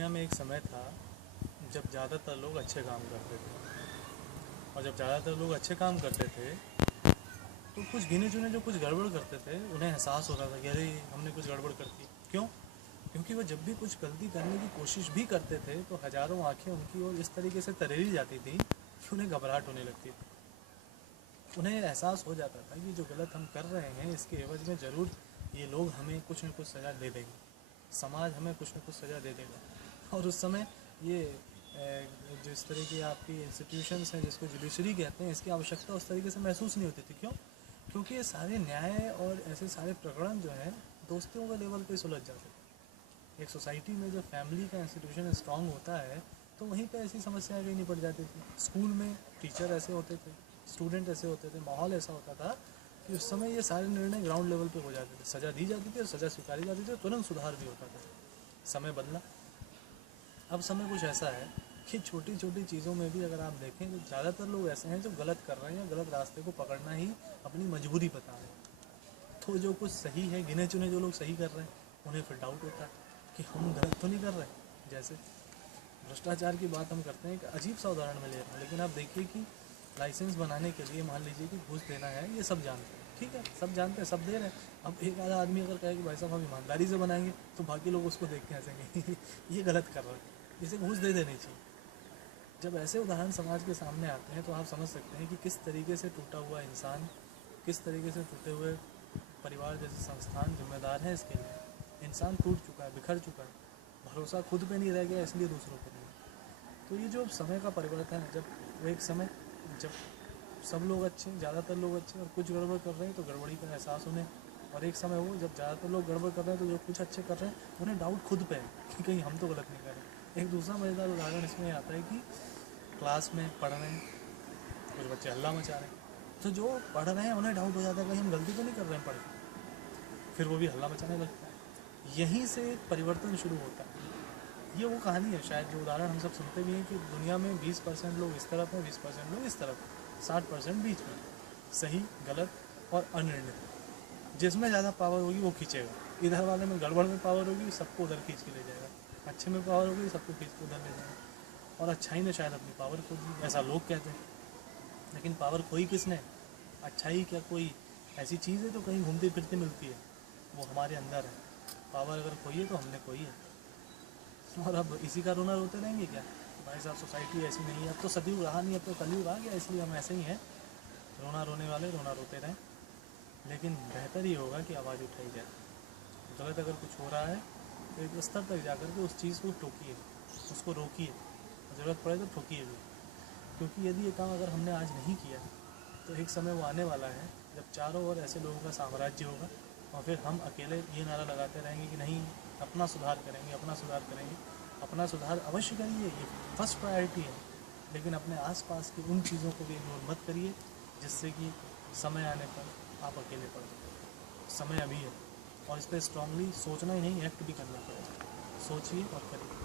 दुनिया में एक समय था जब ज़्यादातर लोग अच्छे काम करते थे, और जब ज़्यादातर लोग अच्छे काम करते थे तो कुछ गिने चुने जो कुछ गड़बड़ करते थे उन्हें एहसास होता था कि अरे हमने कुछ गड़बड़ कर दी। क्यों? क्योंकि वो जब भी कुछ गलती करने की कोशिश भी करते थे तो हजारों आंखें उनकी ओर इस तरीके से तरेरी जाती थी कि उन्हें घबराहट होने लगती थी। उन्हें एहसास हो जाता था कि जो गलत हम कर रहे हैं इसके एवज में ज़रूर ये लोग हमें कुछ न कुछ सज़ा दे देंगे, समाज हमें कुछ न कुछ सज़ा दे देगा। और उस समय ये जो इस तरह की आपकी इंस्टीट्यूशंस हैं जिसको जुडिशरी कहते हैं, इसकी आवश्यकता उस तरीके से महसूस नहीं होती थी। क्यों? क्योंकि ये सारे न्याय और ऐसे सारे प्रकरण जो हैं दोस्तियों के लेवल पे सुलझ जाते थे। एक सोसाइटी में जब फैमिली का इंस्टीट्यूशन स्ट्रांग होता है तो वहीं पे ऐसी समस्याएं कहीं नहीं पड़ जाती थी। स्कूल में टीचर ऐसे होते थे, स्टूडेंट ऐसे होते थे, माहौल ऐसा होता था कि उस समय ये सारे निर्णय ग्राउंड लेवल पे हो जाते थे। सज़ा दी जाती थी और सज़ा स्वीकारी जाती थी और तुरंत सुधार भी होता था। समय बदला। अब समय कुछ ऐसा है कि छोटी छोटी चीज़ों में भी अगर आप देखें तो ज़्यादातर लोग ऐसे हैं जो गलत कर रहे हैं या गलत रास्ते को पकड़ना ही अपनी मजबूरी बता रहे हैं। तो जो कुछ सही है, गिने चुने जो लोग सही कर रहे हैं उन्हें फिर डाउट होता है कि हम गलत तो नहीं कर रहे हैं। जैसे भ्रष्टाचार की बात हम करते हैं, एक अजीब सा उदाहरण में ले रहा हूँ, लेकिन आप देखिए कि लाइसेंस बनाने के लिए मान लीजिए कि घूस देना है, ये सब जानते हैं, ठीक है, सब जानते हैं, सब दे रहे हैं। अब एक आधा आदमी अगर कहे कि भाई साहब हम ईमानदारी से बनाएंगे तो बाकी लोग उसको देख के हंसेंगे ये गलत कर रहा है, इसे घूस दे देनी चाहिए। जब ऐसे उदाहरण समाज के सामने आते हैं तो आप समझ सकते हैं कि किस तरीके से टूटा हुआ इंसान, किस तरीके से टूटे हुए परिवार जैसे संस्थान जिम्मेदार हैं इसके लिए। इंसान टूट चुका है, बिखर चुका है, भरोसा खुद पे नहीं रह गया, इसलिए दूसरों पर नहीं। तो ये जो समय का परिवर्तन है, जब वो एक समय जब सब लोग अच्छे, ज़्यादातर लोग अच्छे और कुछ गड़बड़ कर रहे हैं तो गड़बड़ी का एहसास उन्हें, और एक समय वो जब ज़्यादातर लोग गड़बड़ कर रहे हैं तो जो कुछ अच्छे कर रहे हैं उन्हें डाउट खुद पे है कि कहीं हम तो गलत नहीं कर रहे। एक दूसरा मज़ेदार उदाहरण इसमें आता है कि क्लास में पढ़ रहे हैं, कुछ बच्चे हल्ला मचा रहे हैं, तो जो पढ़ रहे हैं उन्हें डाउट हो जाता है कहीं हम गलती तो नहीं कर रहे हैं पढ़ के, फिर वो भी हल्ला मचाने लगता है। यहीं से एक परिवर्तन शुरू होता है। ये वो कहानी है शायद जो उदाहरण हम सब सुनते भी हैं कि दुनिया में 20% लोग इस तरफ हैं, 20% लोग इस तरफ, 60% बीच में, सही गलत और अनिर्णित। जिसमें ज़्यादा पावर होगी वो खींचेगा, इधर वाले में गड़बड़ में पावर होगी सबको उधर खींच के ले जाएगा, अच्छे में पावर होगी सबको खींच के उधर ले जाएगा। और अच्छाई ने शायद अपनी पावर खो दी, ऐसा लोग कहते हैं। लेकिन पावर खोई किसने? अच्छाई क्या कोई ऐसी चीज़ है जो कहीं घूमती फिरती मिलती है? वो हमारे अंदर है। पावर अगर खोई है तो हमने खोई है, और अब इसी का रोना रोते रहेंगे क्या? भाई साहब सोसाइटी ऐसी नहीं है, अब तो सतयुग रहा नहीं, अब तो कलयुग आ गया, इसलिए हम ऐसे ही हैं। रोना रोने वाले रोना रोते रहें, लेकिन बेहतर ही होगा कि आवाज़ उठाई जाए। गलत अगर कुछ हो रहा है तो एक स्तर तक जाकर के उस चीज़ को टोकिए, उसको रोकिए, ज़रूरत पड़े तो ठोकिए भी। क्योंकि यदि ये काम अगर हमने आज नहीं किया तो एक समय वो आने वाला है जब चारों ओर ऐसे लोगों का साम्राज्य होगा और फिर हम अकेले ये नारा लगाते रहेंगे कि नहीं अपना सुधार करेंगे, अपना सुधार करेंगे। अपना सुधार अवश्य करिए, ये फर्स्ट प्रायोरिटी है, लेकिन अपने आसपास की उन चीज़ों को भी इग्नोर मत करिए जिससे कि समय आने पर आप अकेले पड़ जाए। समय अभी है और इस पर स्ट्रांगली सोचना ही नहीं, एक्ट भी करना पड़ेगा। सोचिए और करिए।